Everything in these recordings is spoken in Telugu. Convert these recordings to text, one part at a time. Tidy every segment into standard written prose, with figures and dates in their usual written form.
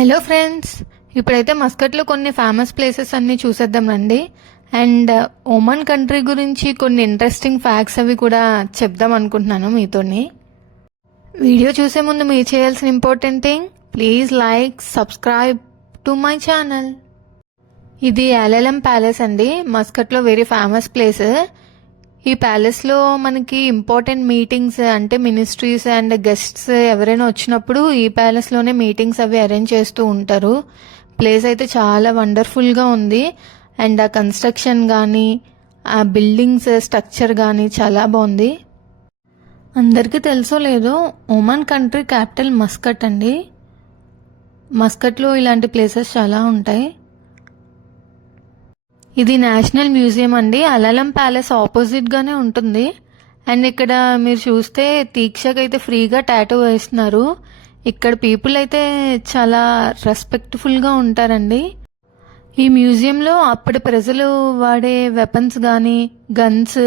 హలో ఫ్రెండ్స్, ఇప్పుడైతే మస్కట్లో కొన్ని ఫేమస్ ప్లేసెస్ అన్ని చూసేద్దాం రండి. అండ్ ఒమన్ కంట్రీ గురించి కొన్ని ఇంట్రెస్టింగ్ ఫ్యాక్ట్స్ అవి కూడా చెప్దాం అనుకుంటున్నాను మీతోని. వీడియో చూసే ముందు మీరు చేయాల్సిన important thing, please like, subscribe to my channel. ఇది ఎల్ఎల్ఎం ప్యాలెస్ అండి, మస్కట్లో వెరీ ఫేమస్ ప్లేస్. ఈ ప్యాలెస్లో మనకి ఇంపార్టెంట్ మీటింగ్స్ అంటే మినిస్ట్రీస్ అండ్ గెస్ట్స్ ఎవరైనా వచ్చినప్పుడు ఈ ప్యాలెస్లోనే మీటింగ్స్ అవి అరేంజ్ చేస్తూ ఉంటారు. ప్లేస్ అయితే చాలా వండర్ఫుల్గా ఉంది. అండ్ ఆ కన్స్ట్రక్షన్ కానీ ఆ బిల్డింగ్స్ స్ట్రక్చర్ కానీ చాలా బాగుంది. అందరికీ తెలుసో లేదో, ఒమన్ కంట్రీ క్యాపిటల్ మస్కట్ అండి. మస్కట్లో ఇలాంటి ప్లేసెస్ చాలా ఉంటాయి. ఇది నేషనల్ మ్యూజియం అండి, అలలం ప్యాలెస్ ఆపోజిట్ గానే ఉంటుంది. అండ్ ఇక్కడ మీరు చూస్తే తీక్షకి అయితే ఫ్రీగా టాటూ వేస్తున్నారు. ఇక్కడ పీపుల్ అయితే చాలా రెస్పెక్ట్ఫుల్ గా ఉంటారండి. ఈ మ్యూజియంలో అప్పటి ప్రజలు వాడే వెపన్స్ కానీ, గన్స్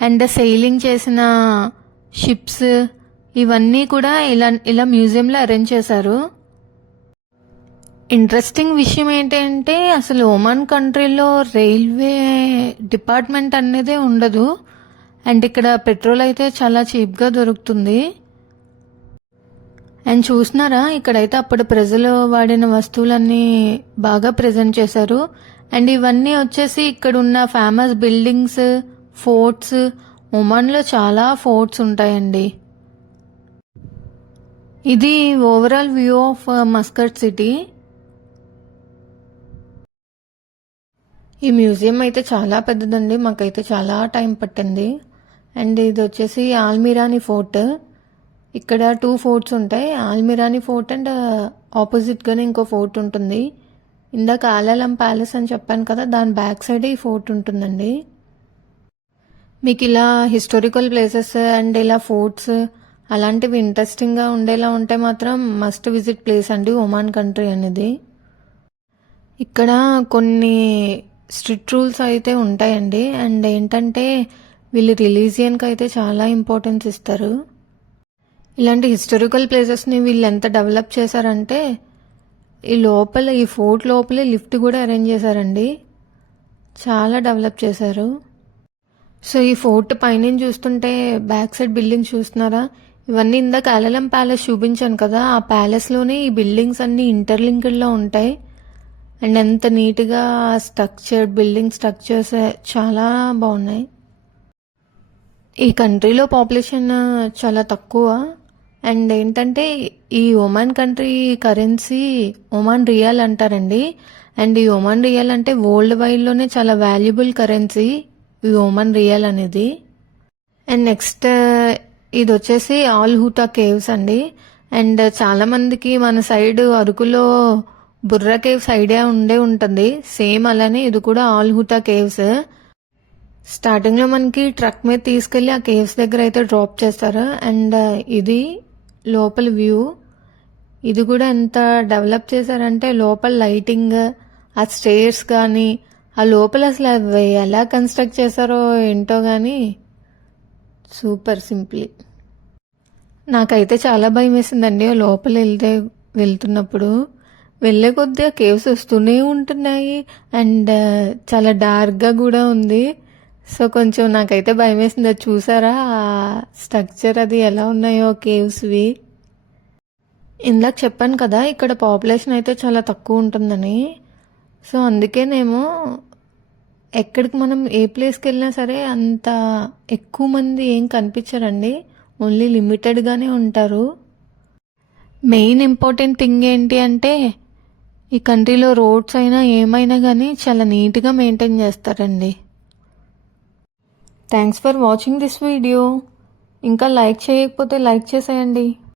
అండ్ సెయిలింగ్ చేసిన షిప్స్ ఇవన్నీ కూడా ఇలా మ్యూజియంలో అరేంజ్ చేశారు. ఇంట్రెస్టింగ్ విషయం ఏంటంటే అసలు ఒమన్ కంట్రీలో రైల్వే డిపార్ట్మెంట్ అనేదే ఉండదు. అండ్ ఇక్కడ పెట్రోల్ అయితే చాలా చీప్గా దొరుకుతుంది. అండ్ చూసినారా, ఇక్కడైతే అప్పుడు ప్రజలు వాడిన వస్తువులన్నీ బాగా ప్రజెంట్ చేశారు. అండ్ ఇవన్నీ వచ్చేసి ఇక్కడ ఉన్న ఫేమస్ బిల్డింగ్స్, ఫోర్ట్స్. ఒమన్లో చాలా ఫోర్ట్స్ ఉంటాయండి. ఇది overall view of Muscat city. ఈ మ్యూజియం అయితే చాలా పెద్దదండి, మాకైతే చాలా టైం పట్టింది. అండ్ ఇది వచ్చేసి ఆల్మిరాని ఫోర్ట్. ఇక్కడ 2 ఫోర్ట్స్ ఉంటాయి, ఆల్మిరాని ఫోర్ట్ అండ్ ఆపోజిట్గానే ఇంకో ఫోర్ట్ ఉంటుంది. ఇందాక అలలం ప్యాలెస్ అని చెప్పాను కదా, దాని బ్యాక్ సైడ్ ఈ ఫోర్ట్ ఉంటుందండి. మీకు ఇలా హిస్టారికల్ ప్లేసెస్ అండ్ ఇలా ఫోర్ట్స్ అలాంటివి ఇంట్రెస్టింగ్గా ఉండేలా ఉంటే మాత్రం మస్ట్ విజిట్ ప్లేస్ అండి ఒమాన్ కంట్రీ అనేది. ఇక్కడ కొన్ని స్ట్రిక్ట్ రూల్స్ అయితే ఉంటాయండి. అండ్ ఏంటంటే వీళ్ళు రిలీజియన్కి అయితే చాలా ఇంపార్టెన్స్ ఇస్తారు. ఇలాంటి హిస్టారికల్ ప్లేసెస్ని వీళ్ళు ఎంత డెవలప్ చేశారంటే ఈ ఫోర్ట్ లోపలే లిఫ్ట్ కూడా అరేంజ్ చేశారండి. చాలా డెవలప్ చేశారు. సో ఈ ఫోర్ట్ పైన చూస్తుంటే బ్యాక్ సైడ్ బిల్డింగ్స్ చూస్తున్నారా, ఇవన్నీ ఇందాక అలలం ప్యాలెస్ చూపించాను కదా, ఆ ప్యాలెస్లోనే ఈ బిల్డింగ్స్ అన్నీ ఇంటర్లింక్డ్లో ఉంటాయి. అండ్ ఎంత నీట్గా బిల్డింగ్ స్ట్రక్చర్స్ చాలా బాగున్నాయి. ఈ కంట్రీలో పాపులేషన్ చాలా తక్కువ. అండ్ ఏంటంటే ఈ Oman country currency Oman real అంటారండి. అండ్ ఈ ఒమన్ రియల్ అంటే వరల్డ్ వైడ్లోనే చాలా వాల్యుబుల్ కరెన్సీ ఈ ఒమన్ రియల్ అనేది. అండ్ నెక్స్ట్ ఇది వచ్చేసి ఆల్ హూటా కేవ్స్ అండి. అండ్ చాలా మందికి మన సైడ్ అరకులో బుర్రా కేవ్స్ ఐడియా ఉంటుంది. సేమ్ అలానే ఇది కూడా ఆల్ హూటా కేవ్స్. స్టార్టింగ్ లో మనకి ట్రక్ మీద తీసుకెళ్లి ఆ కేవ్స్ దగ్గర అయితే డ్రాప్ చేస్తారు. అండ్ ఇది లోపల వ్యూ. ఇది కూడా ఎంత డెవలప్ చేశారంటే లోపల లైటింగ్, ఆ స్టేర్స్ కానీ ఆ లోపల అసలు ఎలా కన్స్ట్రక్ట్ చేశారో ఏంటో కానీ సూపర్ సింప్లీ. నాకైతే చాలా భయం వేసిందండి లోపల వెళ్తున్నప్పుడు. వెళ్ళే కొద్దీ కేవ్స్ వస్తూనే ఉంటున్నాయి అండ్ చాలా డార్క్గా కూడా ఉంది. సో కొంచెం నాకైతే భయం వేసింది. అది చూసారా ఆ స్ట్రక్చర్ అది ఎలా ఉన్నాయో కేవ్స్వి. ఇందాక చెప్పాను కదా ఇక్కడ పాపులేషన్ అయితే చాలా తక్కువ ఉంటుందని. సో అందుకేనేమో ఎక్కడికి మనం ఏ ప్లేస్కి వెళ్ళినా సరే అంత ఎక్కువ మంది ఏం కనిపించరండి, ఓన్లీ లిమిటెడ్గానే ఉంటారు. మెయిన్ ఇంపార్టెంట్ థింగ్ ఏంటి అంటే ఈ కంట్రీలో రోడ్స్ అయినా ఏమైనా కానీ చాలా నీట్గా మెయింటైన్ చేస్తారండి. Thanks for watching this video. ఇంకా లైక్ చేయకపోతే లైక్ చేసేయండి.